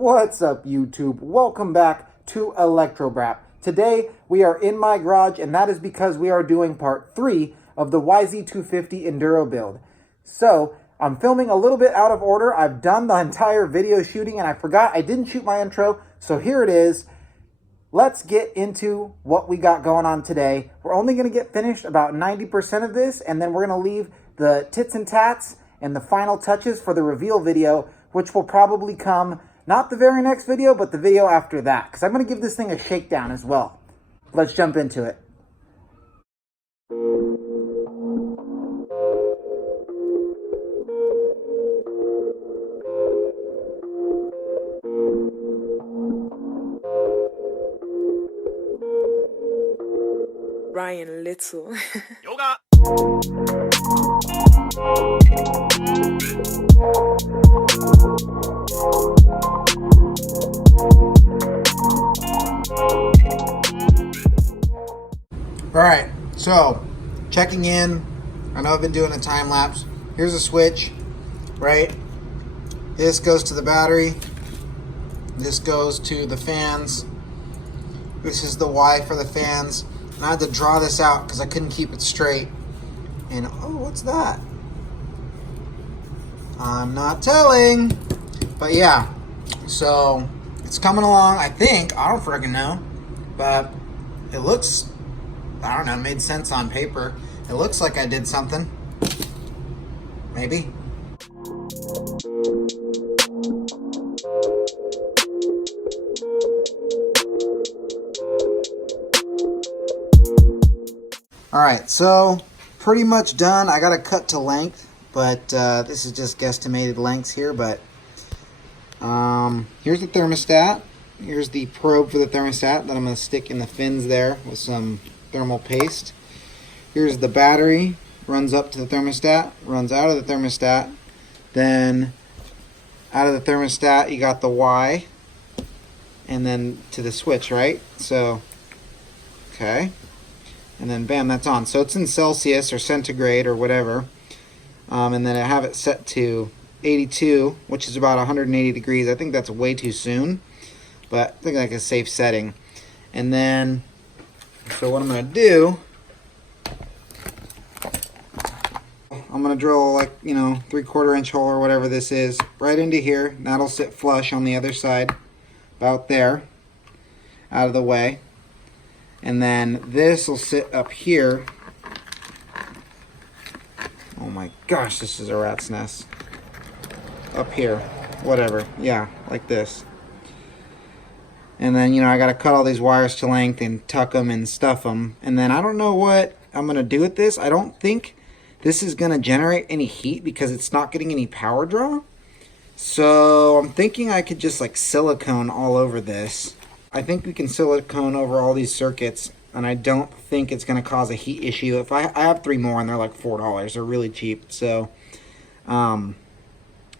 What's up, YouTube? Welcome back to Electrobrap. Today we are in my garage, and that is because we are doing part 3 of the YZ250 Enduro build. So I'm filming a little bit out of order. I've done the entire video shooting and I forgot I didn't shoot my intro, so here it is. Let's get into what we got going on today. We're only going to get finished about 90% of this, and then we're going to leave the tits and tats and the final touches for the reveal video, which will probably come not the very next video, but the video after that, because I'm going to give this thing a shakedown as well. Let's jump into it. Ryan Little. Yoga. All right, so checking in. I know I've been doing a time lapse. Here's a switch, right? This goes to the battery. This goes to the fans. This is the Y for the fans. And I had to draw this out because I couldn't keep it straight. And oh, what's that? I'm not telling. But yeah, so it's coming along, I think. I don't freaking know. But it looks, I don't know, it made sense on paper. It looks like I did something. Maybe. Alright, so pretty much done. I got to cut to length, but this is just guesstimated lengths here. But here's the thermostat. Here's the probe for the thermostat that I'm going to stick in the fins there with some thermal paste. Here's the battery, runs up to the thermostat, runs out of the thermostat. Then out of the thermostat, you got the Y, and then to the switch, right? So, okay. And then bam, that's on. So it's in Celsius or centigrade or whatever. And then I have it set to 82, which is about 180 degrees. I think that's way too soon, but I think like a safe setting. And then, so what I'm going to do, I'm going to drill like, 3/4 inch hole or whatever this is right into here. And that'll sit flush on the other side, about there, out of the way. And then this will sit up here. Oh my gosh, this is a rat's nest. Up here, whatever, yeah, like this. And then, I got to cut all these wires to length and tuck them and stuff them. And then I don't know what I'm going to do with this. I don't think this is going to generate any heat because it's not getting any power draw. So I'm thinking I could just like silicone all over this. I think we can silicone over all these circuits, and I don't think it's going to cause a heat issue. If I have 3 more, and they're like $4. They're really cheap, so not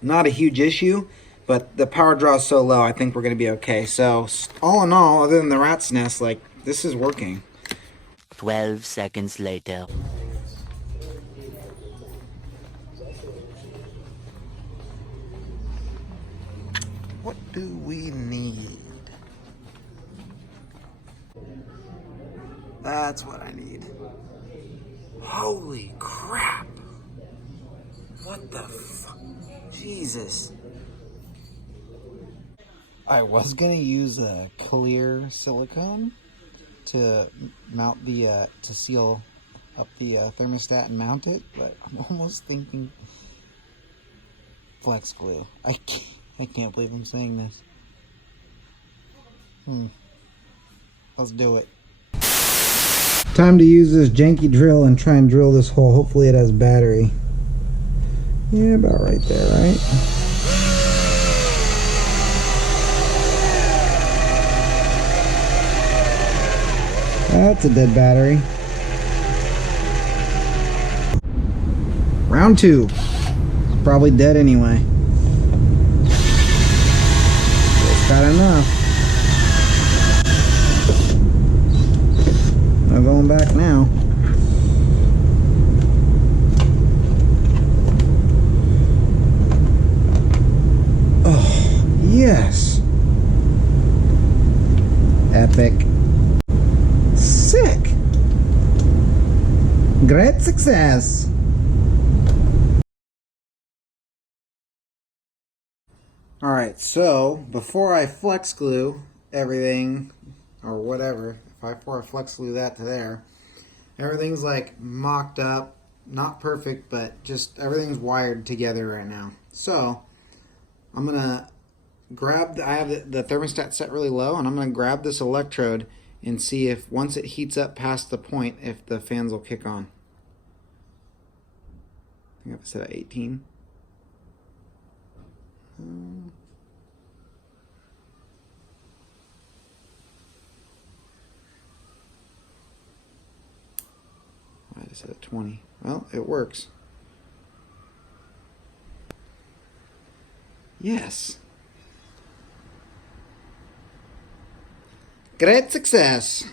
a huge issue, but the power draw is so low, I think we're going to be okay. So all in all, other than the rat's nest, like, this is working. 12 seconds later. What do we need? That's what I need. Holy crap. What the fuck? Jesus. I was going to use a clear silicone to mount the, to seal up the thermostat and mount it, but I'm almost thinking flex glue. I can't believe I'm saying this. Let's do it. Time to use this janky drill and try and drill this hole. Hopefully it has battery. Yeah, about right there, right? That's a dead battery. Round 2. It's probably dead anyway. It's got enough. No going back now. Oh, yes. epic. Sick. Great success. Alright, so before I flex glue everything, or whatever, before I flex glue that to there, everything's like mocked up, not perfect, but just everything's wired together right now. So I'm gonna grab, I have the thermostat set really low, and I'm gonna grab this electrode and see if once it heats up past the point, if the fans will kick on. I think I have it set at 18. I just set at 20. Well, it works. Yes. Great success.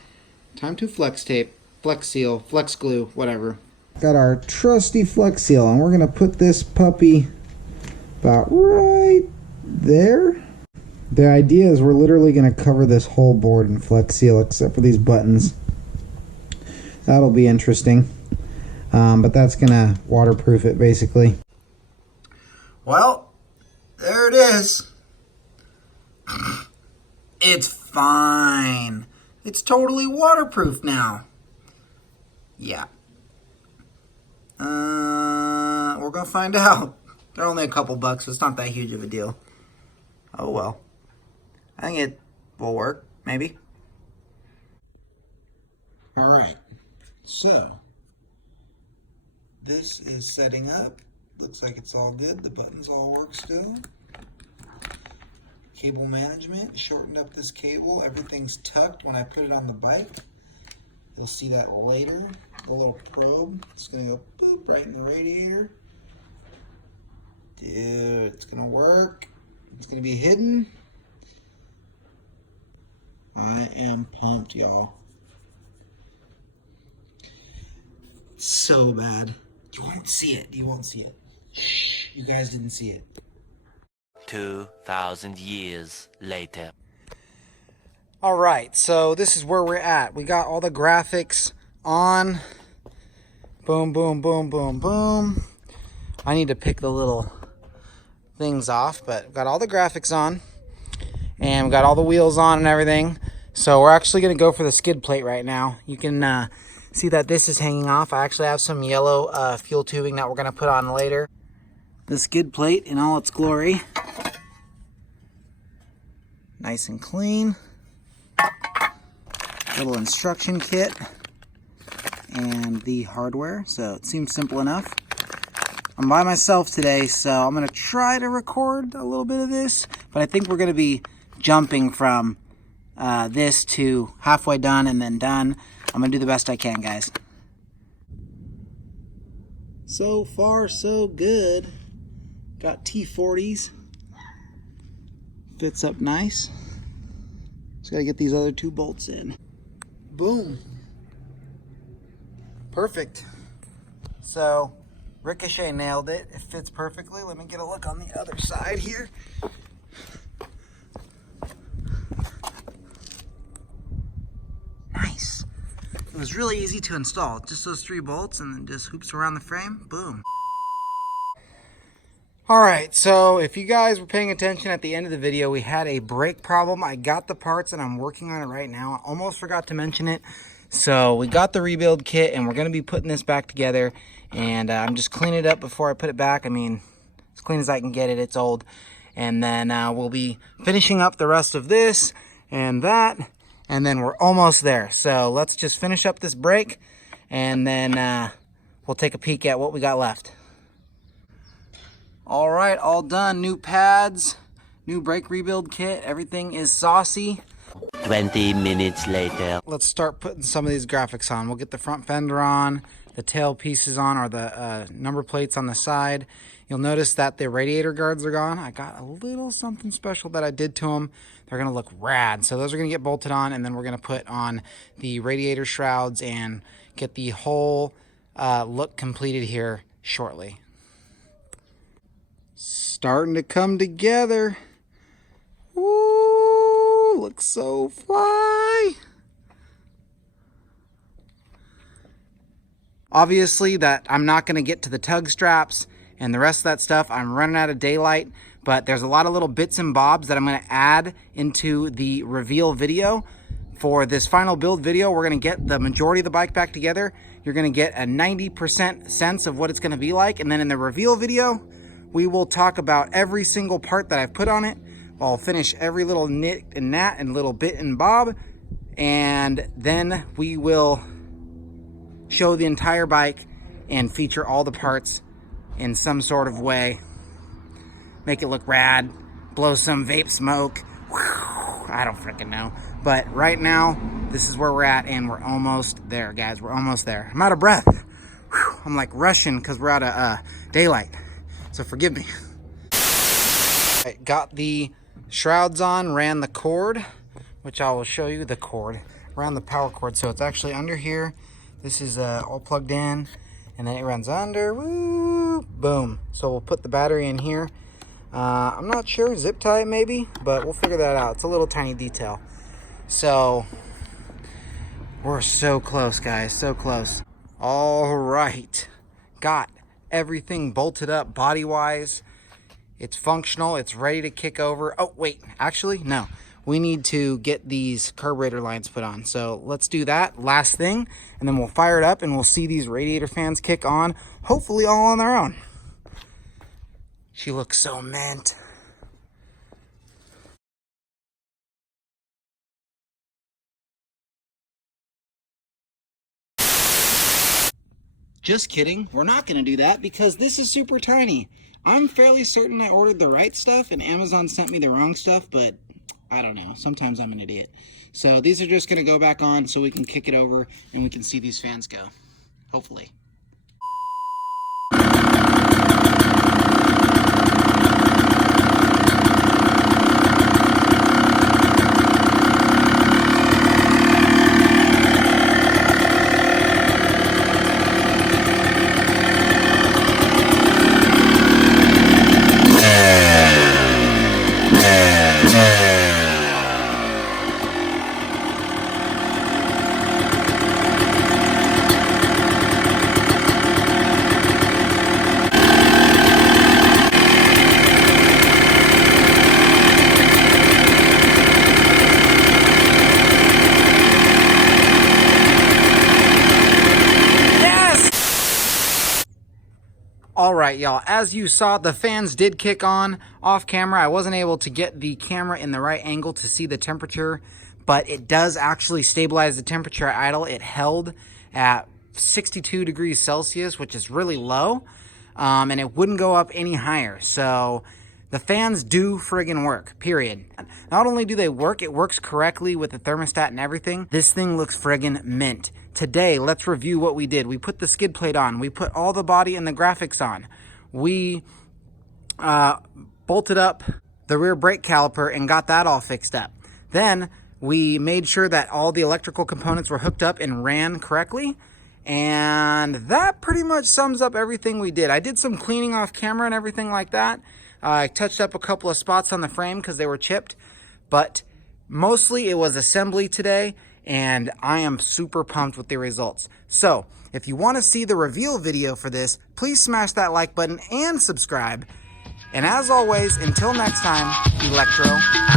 Time to flex tape, flex seal, flex glue, whatever. Got our trusty flex seal, and we're gonna put this puppy about right there. The idea is we're literally gonna cover this whole board in flex seal except for these buttons. That'll be interesting. But that's gonna waterproof it basically. Well, there it is. It's fine. It's totally waterproof now. Yeah. We're gonna find out. They're only a couple bucks, so it's not that huge of a deal. Oh well. I think it will work, maybe. Alright. So this is setting up. Looks like it's all good. The buttons all work still. Cable management. Shortened up this cable. Everything's tucked when I put it on the bike. You'll see that later. The little probe. It's going to go boop right in the radiator. Dude, it's going to work. It's going to be hidden. I am pumped, y'all. So bad. You won't see it. You won't see it. Shh. You guys didn't see it. 2,000 years later. Alright, so this is where we're at. We got all the graphics on. Boom, boom, boom, boom, boom. I need to pick the little things off, but we've got all the graphics on. And we've got all the wheels on and everything. So we're actually going to go for the skid plate right now. You can see that this is hanging off. I actually have some yellow fuel tubing that we're going to put on later. The skid plate in all its glory. Nice and clean. Little instruction kit. And the hardware. So it seems simple enough. I'm by myself today, so I'm going to try to record a little bit of this. But I think we're going to be jumping from this to halfway done and then done. I'm going to do the best I can, guys. So far, so good. Got T40s. Fits up nice. Just got to get these other two bolts in. Boom. Perfect. So, Ricochet nailed it. It fits perfectly. Let me get a look on the other side here. Nice. It was really easy to install. Just those 3 bolts and then just hoops around the frame. Boom. Alright, so if you guys were paying attention at the end of the video, we had a brake problem. I got the parts and I'm working on it right now. I almost forgot to mention it. So we got the rebuild kit and we're going to be putting this back together. And I'm just cleaning it up before I put it back. I mean, as clean as I can get it. It's old. And then we'll be finishing up the rest of this and that. And then we're almost there. So let's just finish up this brake and then we'll take a peek at what we got left. All right, all done. New pads, new brake rebuild kit. Everything is saucy. 20 minutes later. Let's start putting some of these graphics on. We'll get the front fender on, the tail pieces on, or the number plates on the side. You'll notice that the radiator guards are gone. I got a little something special that I did to them. They're going to look rad. So those are going to get bolted on, and then we're going to put on the radiator shrouds and get the whole look completed here shortly. Starting to come together. Woo! Woo! Looks so fly. Obviously that I'm not going to get to the tug straps and the rest of that stuff. I'm running out of daylight, but there's a lot of little bits and bobs that I'm going to add into the reveal video. For this final build video, we're going to get the majority of the bike back together. You're going to get a 90% sense of what it's going to be like. And then in the reveal video, we will talk about every single part that I've put on it. I'll finish every little knit and nat and little bit and bob. And then we will show the entire bike and feature all the parts in some sort of way. Make it look rad, blow some vape smoke. I don't freaking know. But right now, this is where we're at, and we're almost there, guys. We're almost there. I'm out of breath. I'm like rushing because we're out of daylight. So forgive me. I got the shrouds on, ran the cord, which I will show you the cord. Ran the power cord, so it's actually under here. This is all plugged in, and then it runs under. Woo! Boom. So we'll put the battery in here. I'm not sure, zip tie it maybe, but we'll figure that out. It's a little tiny detail. So we're so close, guys, so close. All right, got everything bolted up body wise. It's functional, it's ready to kick over. Oh wait, actually no, we need to get these carburetor lines put on, so let's do that last thing, and then we'll fire it up and we'll see these radiator fans kick on, hopefully all on their own. She looks so mint. Just kidding, we're not gonna do that because this is super tiny. I'm fairly certain I ordered the right stuff and Amazon sent me the wrong stuff, but I don't know, sometimes I'm an idiot. So these are just gonna go back on so we can kick it over and we can see these fans go, hopefully. All right, y'all, as you saw, the fans did kick on off camera. I wasn't able to get the camera in the right angle to see the temperature, but it does actually stabilize the temperature at idle. It held at 62 degrees Celsius, which is really low, and it wouldn't go up any higher. So the fans do friggin' work, period. Not only do they work, it works correctly with the thermostat and everything. This thing looks friggin' mint. Today, let's review what we did. We put the skid plate on. We put all the body and the graphics on. We bolted up the rear brake caliper and got that all fixed up. Then we made sure that all the electrical components were hooked up and ran correctly. And that pretty much sums up everything we did. I did some cleaning off camera and everything like that. I touched up a couple of spots on the frame because they were chipped. But mostly it was assembly today. And I am super pumped with the results. So, if you want to see the reveal video for this, please smash that like button and subscribe. And as always, until next time, Electro out.